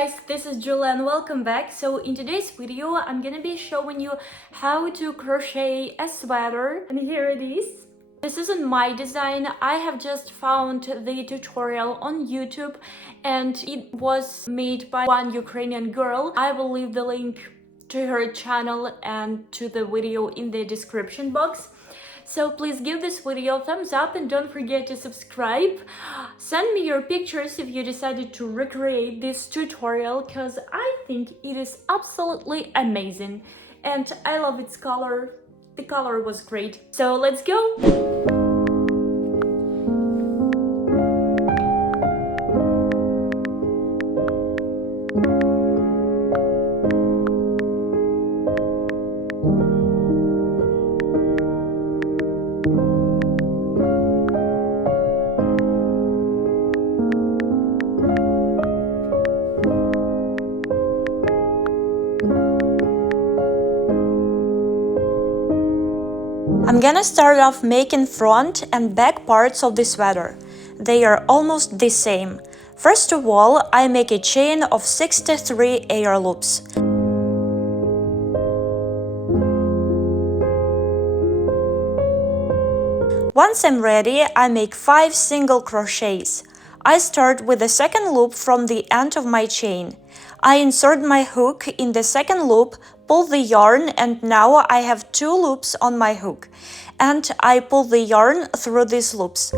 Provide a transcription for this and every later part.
guys, this is Julia and welcome back. So in today's video I'm gonna be showing you how to crochet a sweater, and here it is. This isn't my design. I have just found the tutorial on YouTube and it was made by one Ukrainian girl. I will leave the link to her channel and to the video in the description box. So please give this video a thumbs up and don't forget to subscribe. Send me your pictures if you decided to recreate this tutorial, because I think it is absolutely amazing and I love its color. The color was great. So let's go! I'm gonna start off making front and back parts of the sweater. They are almost the same. First of all, I make a chain of 63 air loops. Once I'm ready, I make 5 single crochets. I start with the second loop from the end of my chain. I insert my hook in the second loop, pull the yarn, and now I have 2 loops on my hook. And I pull the yarn through these loops.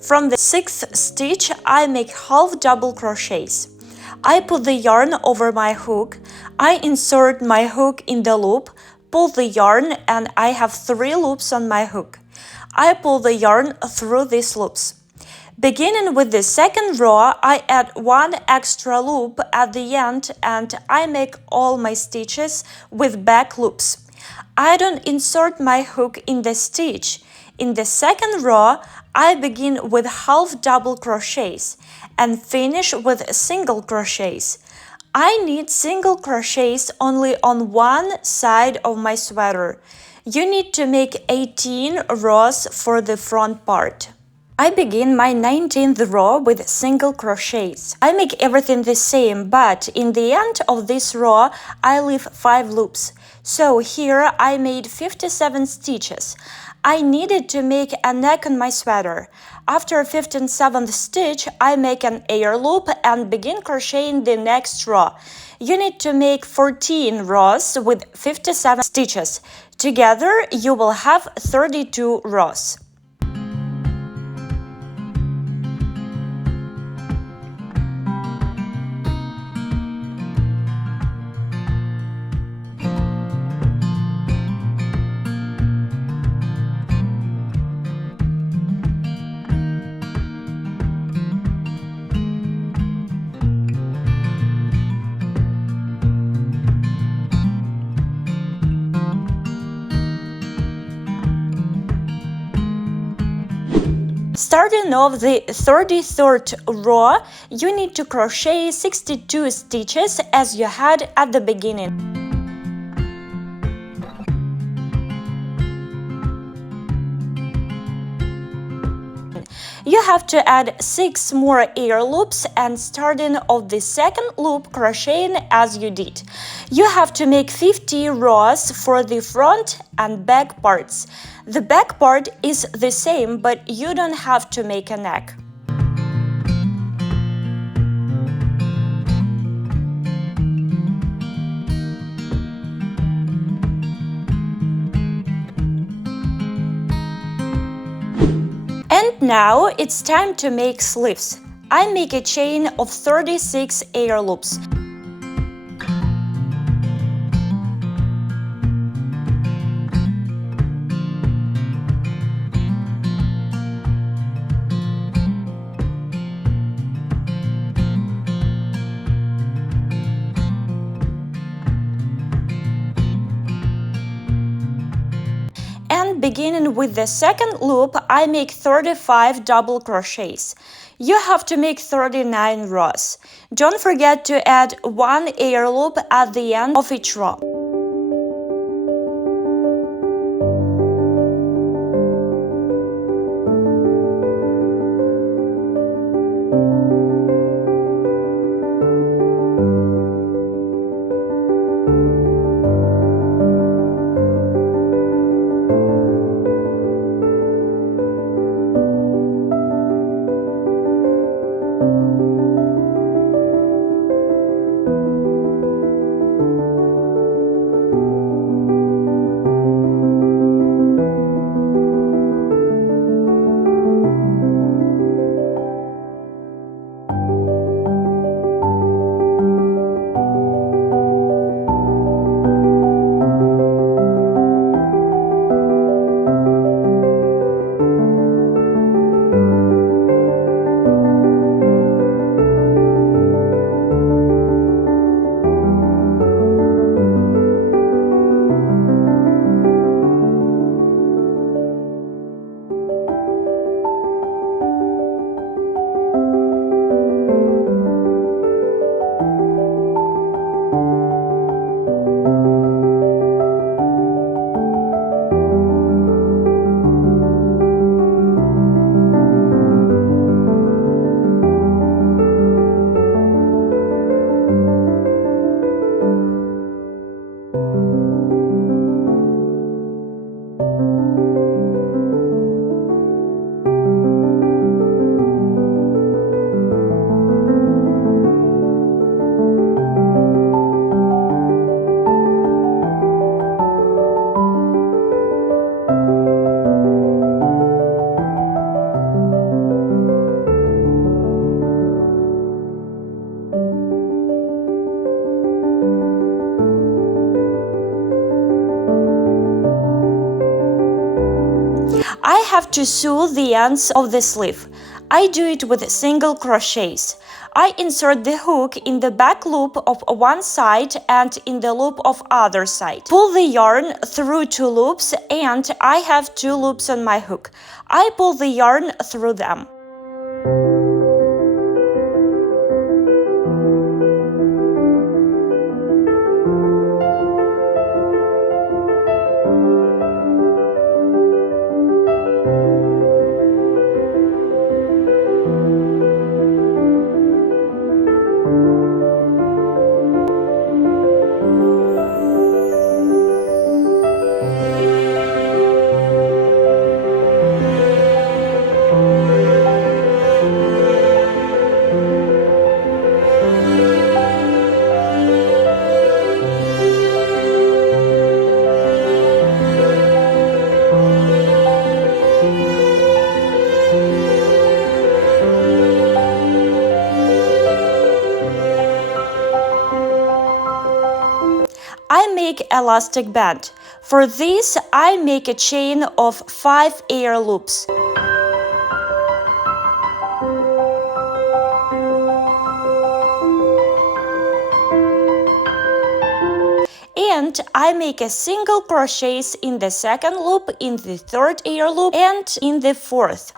From the 6th stitch, I make half double crochets. I put the yarn over my hook, I insert my hook in the loop, pull the yarn, and I have 3 loops on my hook. I pull the yarn through these loops. Beginning with the second row, I add 1 extra loop at the end and I make all my stitches with back loops. I don't insert my hook in the stitch. In the second row, I begin with half double crochets and finish with single crochets. I need single crochets only on one side of my sweater. You need to make 18 rows for the front part. I begin my 19th row with single crochets. I make everything the same, but in the end of this row, I leave 5 loops. So here I made 57 stitches. I needed to make a neck on my sweater. After 57th stitch, I make an air loop and begin crocheting the next row. You need to make 14 rows with 57 stitches. Together, you will have 32 rows. Starting off the 33rd row, you need to crochet 62 stitches as you had at the beginning. You have to add 6 more air loops and starting off the second loop crocheting as you did. You have to make 50 rows for the front and back parts. The back part is the same, but you don't have to make a neck. And now it's time to make sleeves. I make a chain of 36 air loops. beginning with the second loop, I make 35 double crochets. You have to make 39 rows. Don't forget to add one air loop at the end of each row. I have to sew the ends of the sleeve. I do it with single crochets. I insert the hook in the back loop of one side and in the loop of other side. Pull the yarn through two loops and I have two loops on my hook. I pull the yarn through them. I make elastic band. For this, I make a chain of 5 air loops. And I make a single crochets in the second loop, in the third air loop, and in the fourth.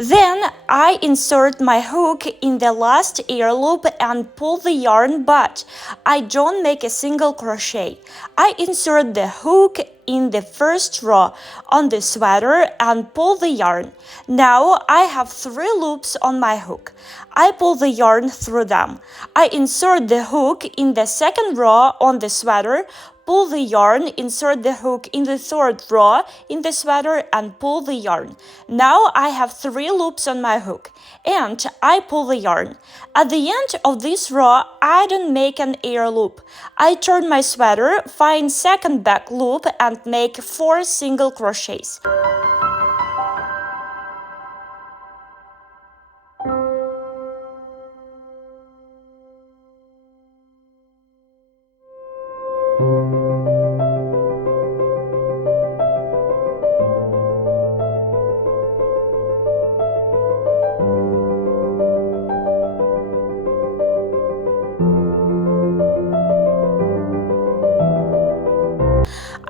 Then I insert my hook in the last air loop and pull the yarn, but I don't make a single crochet. I insert the hook in the first row on the sweater and pull the yarn. Now I have 3 loops on my hook. I pull the yarn through them. I insert the hook in the second row on the sweater, pull the yarn, insert the hook in the third row in the sweater and pull the yarn. Now I have 3 loops on my hook and I pull the yarn. At the end of this row, I don't make an air loop. I turn my sweater, find second back loop and make 4 single crochets.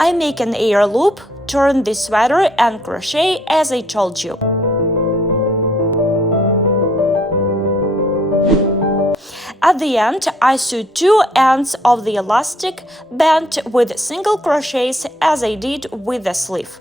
I make an air loop, turn the sweater and crochet as I told you. At the end, I sew 2 ends of the elastic band with single crochets as I did with the sleeve.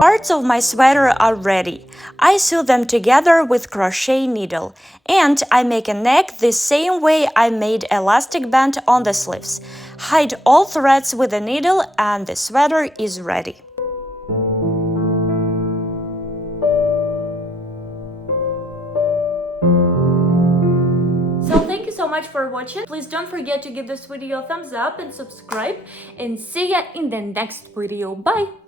Parts of my sweater are ready. I sew them together with crochet needle and I make a neck the same way I made elastic band on the sleeves. Hide all threads with a needle and the sweater is ready. So thank you so much for watching. Please don't forget to give this video a thumbs up and subscribe and see ya in the next video. Bye!